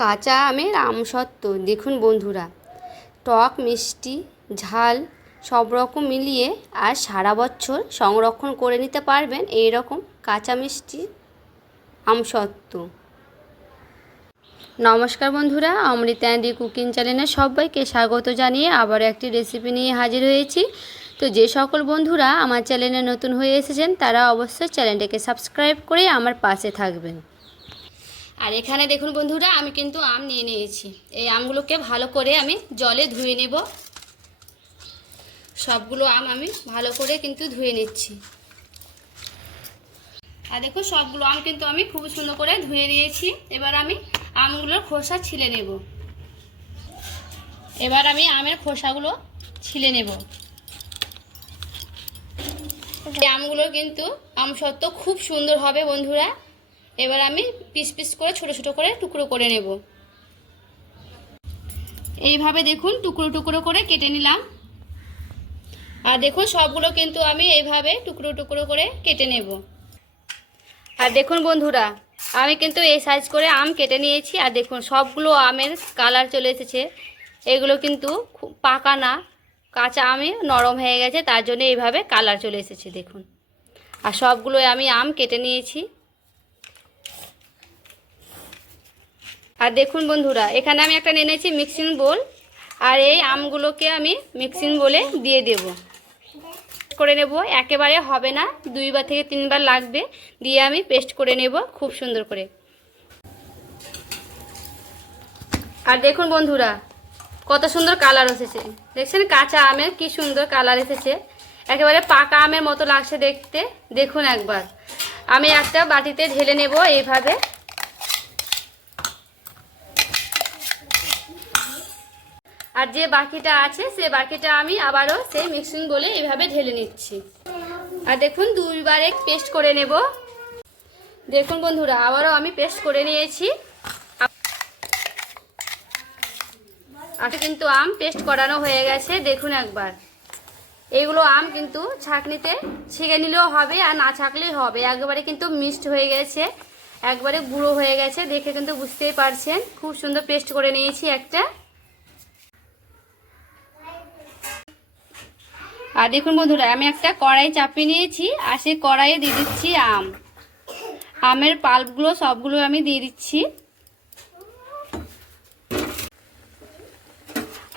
কাঁচা আমের আমসত্ত্ব, দেখুন বন্ধুরা। টক, মিষ্টি, ঝাল, সব রকম মিলিয়ে আর সারা বছর সংরক্ষণ করে নিতে পারবেন এই রকম কাঁচা মিষ্টি আমসত্ত্ব। নমস্কার বন্ধুরা অমৃতান্ডি কুকিং চ্যানেলে সবাইকে স্বাগত জানিয়ে আবার একটি রেসিপি নিয়ে হাজির হয়েছি। তো যে সকল বন্ধুরা আমার চ্যানেলে নতুন হয়ে এসেছেন, তারা অবশ্যই চ্যানেলটাকে সাবস্ক্রাইব করে আমার পাশে থাকবেন। আর এখানে দেখুন বন্ধুরা, আমি কিন্তু আম নিয়ে নিয়েছি। এই আমগুলোকে ভালো করে আমি জলে ধুয়ে নেব। সবগুলো আম আমি ভালো করে কিন্তু ধুয়ে নিচ্ছি। আর দেখুন, সবগুলো আম কিন্তু আমি খুব সুন্দর করে ধুয়ে নিয়েছি। এবার আমি আমগুলোর খোসা ছিলে নেব। এবার আমি আমের খোসাগুলো ছিলে নেব। আমগুলো কিন্তু আম সত্ত্ব খুব সুন্দর হবে বন্ধুরা। এবার আমি পিস পিস করে ছোট ছোট করে টুকরো করে নেব। এইভাবে দেখুন টুকরো টুকরো করে কেটে নিলাম। আর দেখুন সবগুলো কিন্তু আমি এইভাবে টুকরো টুকরো করে কেটে নেব। আর দেখুন বন্ধুরা, আমি কিন্তু এই সাইজ করে আম কেটে নিয়েছি। আর দেখুন সবগুলো আমের কালার চলে এসেছে। এগুলো কিন্তু পাকা না, কাঁচা আমে নরম হয়ে গেছে, তার জন্য এইভাবে কালার চলে এসেছে দেখুন। আর সবগুলো আমি আম কেটে নিয়েছি। আর দেখুন বন্ধুরা, এখানে আমি একটা নিয়েছি মিক্সিং বোল আর এই আমগুলোকে আমি মিক্সিং বলে দিয়ে দেব। করে নেব, একেবারে হবে না, দুইবার থেকে তিনবার লাগবে, দিয়ে আমি পেস্ট করে নেব খুব সুন্দর করে। আর দেখুন বন্ধুরা, কত সুন্দর কালার এসেছে। দেখছেন কাঁচা আমের কি সুন্দর কালার এসেছে। একেবারে পাকা আমের মতো লাগছে দেখতে, দেখুন একবার। আমি একটা বাটিতে ঢেলে নেব এইভাবে। আর যে বাকিটা আছে, সে বাকিটা আমি আবারও সেই মিক্সিং বলে এভাবে ঢেলে নিচ্ছি। আর দেখুন, দুইবারে পেস্ট করে নেব। দেখুন বন্ধুরা, আবারও আমি পেস্ট করে নিয়েছি। আর কিন্তু আম পেস্ট করানো হয়ে গেছে, দেখুন একবার। এইগুলো আম কিন্তু ছাঁকনিতে ছেঁকে নিলেও হবে আর না ছাঁকলেই হবে। একবারে কিন্তু মিক্সড হয়ে গেছে, একবারে গুঁড়ো হয়ে গেছে, দেখে কিন্তু বুঝতেই পারছেন। খুব সুন্দর পেস্ট করে নিয়েছি একটা। আর দেখুন বন্ধুরা, আমি একটা কড়াই চাপিয়ে নিয়েছি, আর সেই কড়াইয়ে দিয়ে দিচ্ছি আম। আমের পাল্পগুলো সবগুলো আমি দিয়ে দিচ্ছি।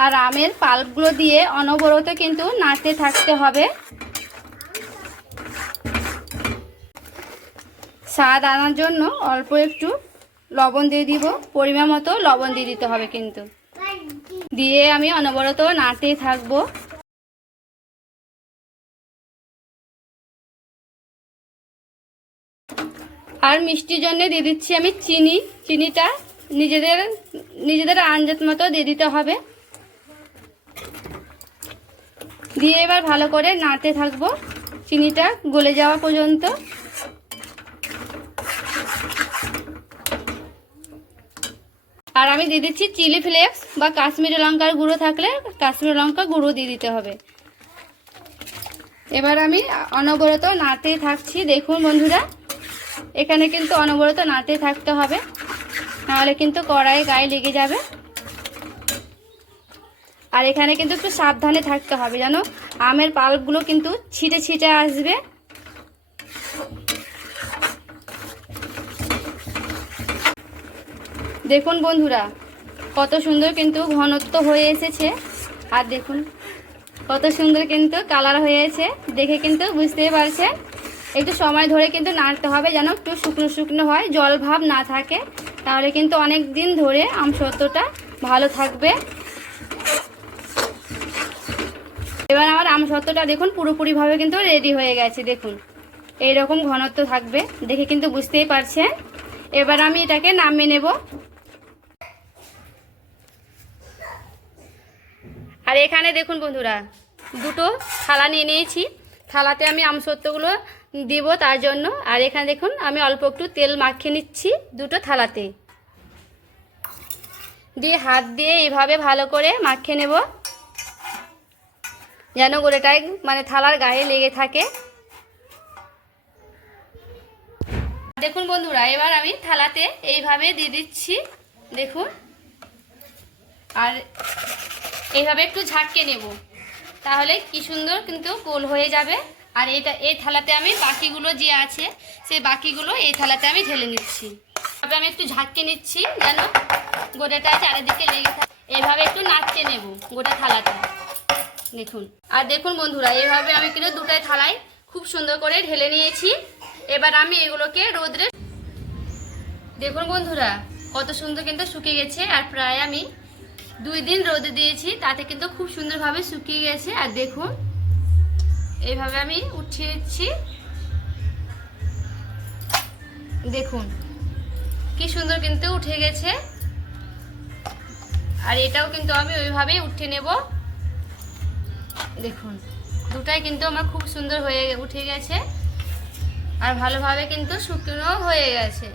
আর আমের পাল্পগুলো দিয়ে অনবরত কিন্তু নাড়তে থাকতে হবে। স্বাদ আনার জন্য অল্প একটু লবণ দিয়ে দিব। পরিমাণ মতো লবণ দিয়ে দিতে হবে কিন্তু। দিয়ে আমি অনবরত নাড়তেই থাকব। আর মিষ্টির জন্য দিয়ে দিচ্ছি আমি চিনি। চিনিটা নিজেদের নিজেদের আঞ্জাত মতো দিয়ে দিতে হবে। দিয়ে এবার ভালো করে নাড়তে থাকব। চিনিটা গলে যাওয়া পর্যন্ত। আর আমি দিয়ে দিচ্ছি চিলি ফ্লেক্স বা কাশ্মীরি লঙ্কার গুঁড়ো থাকলে কাশ্মীরি লঙ্কা গুঁড়ো দিয়ে দিতে হবে। এবার আমি অনবরত নাড়তেই থাকছি। দেখুন বন্ধুরা এখানে কিন্তু অনবরত নাড়তে থাকতে হবে। নাহলে কিন্তু কড়াইয়ে গায়ে লেগে যাবে। আর এখানে কিন্তু একটু সাবধানে থাকতে হবে জানো আমের পাল্পগুলো কিন্তু ছিটে ছিটে আসবে। দেখুন বন্ধুরা, কত সুন্দর কিন্তু ঘনত্ব হয়ে এসেছে। আর দেখুন, কত সুন্দর কিন্তু কালার হয়েছে দেখে কিন্তু বুঝতেই পারছেন। একটু সময় ধরে কিন্তু নাড়তে হবে যেন একটু শুকনো শুকনো হয়, জল ভাব না থাকে। তাহলে কিন্তু অনেক দিন ধরে আম আমসত্ত্বটা ভালো থাকবে। এবার আমার আম আমসত্ত্বটা দেখুন, পুরোপুরিভাবে কিন্তু রেডি হয়ে গেছে, দেখুন। এই রকম ঘনত্ব থাকবে, দেখে কিন্তু বুঝতেই পারছেন। এবার আমি এটাকে নামিয়ে নেব। আর এখানে দেখুন বন্ধুরা, দুটো থালা নিয়ে নিয়েছি। থালাতে আমি আমসত্ত্বগুলো দিব তার জন্য। আর এখানে দেখুন, আমি অল্প একটু তেল মাখিয়ে নিচ্ছি দুটো থালাতে। দিয়ে হাত দিয়ে এভাবে ভালো করে মাখিয়ে নেব। যেন গোড়েটায় মানে থালার গায়ে লেগে থাকে। দেখুন বন্ধুরা, এবার আমি থালাতে এইভাবে দিয়ে দিচ্ছি। দেখুন। আর এইভাবে একটু ঝাঁকিয়ে নেব। তাহলে কি সুন্দর কিন্তু গোল হয়ে যাবে। আর এটা, এই থালাতে আমি বাকিগুলো যে আছে, সেই বাকিগুলো এই থালাতে আমি ঢেলে নিচ্ছি। তবে আমি একটু ঝাঁকিয়ে নিচ্ছি যেন গোটাটা চারিদিকে লেগে থাকে। এইভাবে একটু নাচতে নেব গোটা থালাটা। দেখুন। আর দেখুন বন্ধুরা এইভাবে আমি কিন্তু দুটাই থালায় খুব সুন্দর করে ঢেলে নিয়েছি। এবার আমি এগুলোকে রোদ্রে দেখুন বন্ধুরা, কত সুন্দর কিন্তু শুকিয়ে গেছে। আর প্রায় আমি দুই দিন রোদে দিয়েছি, তাতে কিন্তু খুব সুন্দরভাবে শুকিয়ে গেছে। আর দেখুন, এইভাবে আমি উঠিয়ে দিচ্ছি দেখুন, কি সুন্দর কিন্তু উঠে গেছে। আর এটাও কিন্তু আমি ওইভাবেই উঠে নেব। দেখুন, দুটাই কিন্তু আমার খুব সুন্দর হয়ে উঠে গেছে। আর ভালোভাবে কিন্তু শুকনো হয়ে গেছে।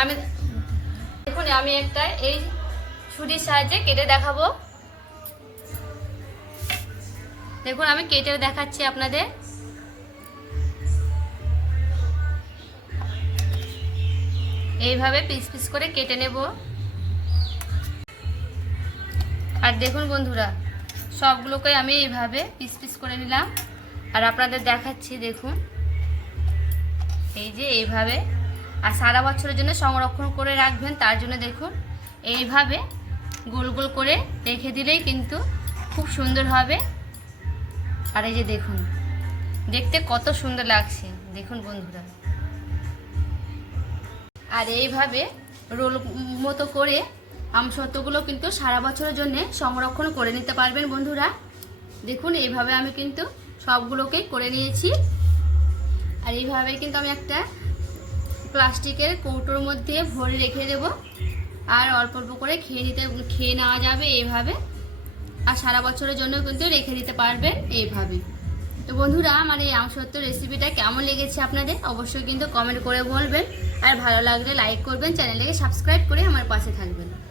আমি দেখুন, আমি একটা এই ছুরির সাহায্যে কেটে দেখাবো। দেখুন, আমি কেটে দেখাচ্ছি আপনাদের। এইভাবে পিস পিস করে কেটে নেব। আর দেখুন বন্ধুরা, সবগুলোকে আমি এইভাবে পিস পিস করে নিলাম। আর আপনাদের দেখাচ্ছি, দেখুন। এই যে এইভাবে আর সারা বছরের জন্য সংরক্ষণ করে রাখবেন, তার জন্য দেখুন, এইভাবে গোল গোল করে রেখে দিলেই কিন্তু খুব সুন্দর হবে। আর এই যে দেখুন, দেখতে কত সুন্দর লাগছে। দেখুন বন্ধুরা। আর এইভাবে রোল মতো করে আমসত্ত্বগুলো কিন্তু সারা বছরের জন্য সংরক্ষণ করে নিতে পারবেন বন্ধুরা। দেখুন, এইভাবে আমি কিন্তু সবগুলোকেই করে নিয়েছি। আর এইভাবে কিন্তু আমি একটা প্লাস্টিকের কৌটোর মধ্যে ভরে রেখে দেব। আর অল্প অল্প করে খেয়ে নিতে, খেয়ে নেওয়া যাবে এইভাবে আর সারা বছরের জন্য কিন্তু রেখে দিতে পারবেন এইভাবে। তো বন্ধুরা, আমার এই আমসত্ব রেসিপিটা কেমন লেগেছে আপনাদের? অবশ্যই কিন্তু কমেন্ট করে বলবেন। আর ভালো লাগলে লাইক করবেন, চ্যানেলটাকে সাবস্ক্রাইব করে আমার পাশে থাকবেন।